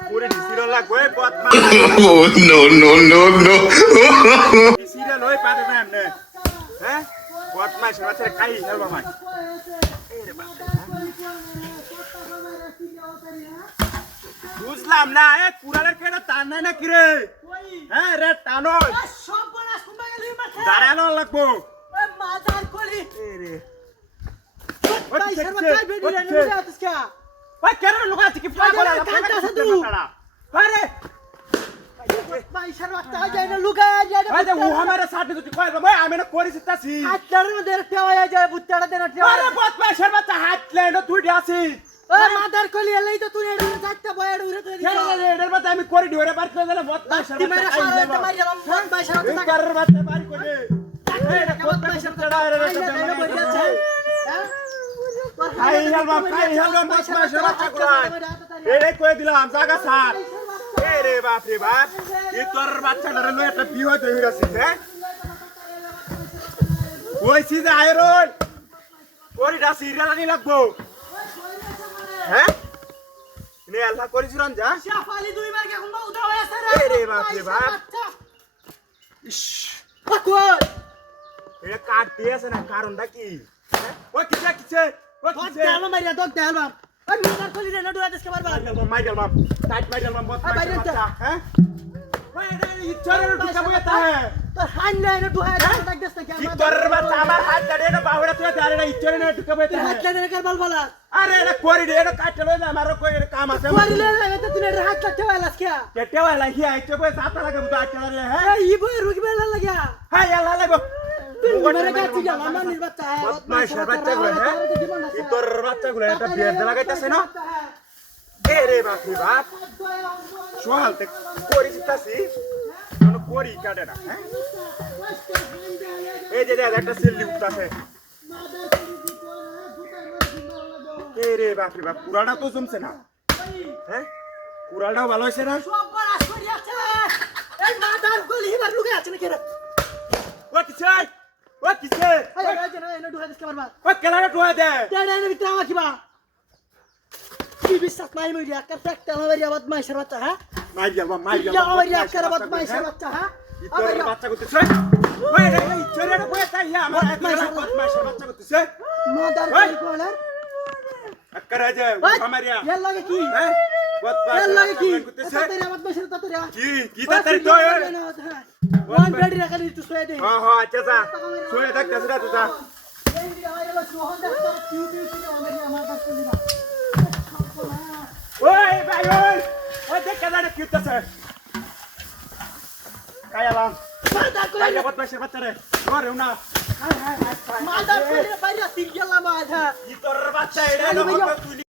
পুরে ডিসিরো লাগবে বদমাশ no, no, no, no. ডিসিরো লই পারে না এমনে হ্যাঁ বদমাশ বাচ্চা কাই হেলবা ভাই এই রে বাবা বুঝলাম না এ কুড়ালের কেডা টান নাই না কি রে হ্যাঁ রে টানো সব বনাস কুম্বা গেলি মাঠে দাঁড়ানো লাগবো ওই মাদার কলি এই রে ভাই শর্মা কাই বেডি রে নুরে আতিস কা ভাই কেন লোক আছে কি ফাই বলা কাঁটা আছে তুই আরে ভাই শর্মা তা যায় না লুকা যায় না ভাই ও हमारे साथ में तो কয় ভাই আমি না করি সিতাছি আটটার মধ্যে টেওয়া যায় বুত্তাড়া দেনা টেওয়া আরে বদমাশের বাচ্চা হাত লেনো তুই ডাসি ওই মাদার কলি এলাই তো তুই এড়ে যাচ্ছে বয়ড় উড়ে তুই কেন রে এর বাচ্চা আমি করি ডিওরে বার করে দিলে বদমাশের তুই মেরে বাচ্চা সারা মারি গেলাম ফোন ভাই সারা এই কারের বাচ্চা বাড়ি করে এই এটা বদমাশের চড়া রে খাই হেলবা বদমাশের বাচ্চা গুলা এই কই দিলাম জায়গা সার এ রে বাপ রে বাপ এই তোর বাচ্চাটারে লই একটা বিয়ে হইতে হইরাছিস হ্যাঁ কইছি যে আয়রন করিটা সিরিয়াল আনি লাগবো হ্যাঁ নে আল্লাহ করিস রঞ্জা শাফালি দুইবার কে কোন উদা হয়ে আছে এ রে বাপ রে বাপ ইস কই এটা কাট দিয়েছে না কারণটা কি হ্যাঁ ও কিছে কিছে ও দক কিছে দেলবা মারিয়া দক দেলবা ওই মাদার কলি রে নডু আতিস কে মারবা মাইডাল বাপ টাইট মাইডাল বাপ বদমাশের বাচ্চা হ্যাঁ ওই এটা ইচ্ছারে ঢুকা বইতা হ্যাঁ তোর হান নাই রে দুহাই ডাক দেস না কি তোর বাচ্চা আমার হাত ধরে না বাহুড়া তুই ধরে না ইচ্ছারে না ঢুকা বইতা হাত লাগে কার বল বলা আরে এটা করি রে এটা কাটতে লই যা আমারও কই কাম আছে করিলে লাগে তুই রে হাত লাগতে ওয়ালাস কে কেটে वाला ही है इतने कोई साथ लगे मुझे आके रे है এই ইবো রুকি বেলা লাগা हां याला लगो তুই মরে গাছি যা আমার নির্বাচন है বদমাশের বাচ্চা গুলো হ্যাঁ ই তোর বাচ্চা গুলো এটা বিয়ে দে লাগাইতাছে না এ রে বাপ রে বাপ সোহাল তে করি জিতাছি কোন করি কাটে না হ্যাঁ এই যে একটা সিল্লি উঠতাছে এ রে বাপ রে বাপ পুরাটা তো জমছে না হ্যাঁ পুরাটাও ভালো হইছে না সব বড় করি আছে এই মাদার কলি হিবার লুকে আছে নাকি রে ও কিছে আরে রাজ না এনে দুহাই দেস কে মারবা ও কেলাটা টুয়া দে তেড়ে এনে ভিতরে আমা কিবা কি বিশ্বাস নাই মরিয়া কার একটা মারিয়া বদমাইশের বাচ্চা হ্যাঁ মাই যাবা ইয়া মারিয়া কার বদমাইশের বাচ্চা হ্যাঁ তোর বাচ্চা করতেছে ওই রে এই চোরের বয়ে তাই আমার বদমাশের বাচ্চা করতেছে মাদার কলি কোলার আক্কার আজ আমারিয়া এর লাগে কি হ্যাঁ এর লাগে কি করতেছে তাড়াতাড়ি বদমাইশের তাড়াতাড়ি কি তাড়াতাড়ি তো ওয়ান বেডি রাখা দি তুই শুয়ে দে হ্যাঁ হ্যাঁ আচ্ছা যা শুয়ে থাক কাছরা তুই যা এই ভিডিও হইলো সোহন ডাক্তার কিউ আমাদের আমার কাছে দিবা ওই ভাই ওই দেখ কেদারে কি হচ্ছে কায়ালাম মাদার কলি কায়া বদমাশের বাচ্চা রে ওরে না মাদার কলি বাইরে সিরিয়াল না বাধা তোর বাচ্চা এড়ে না তুই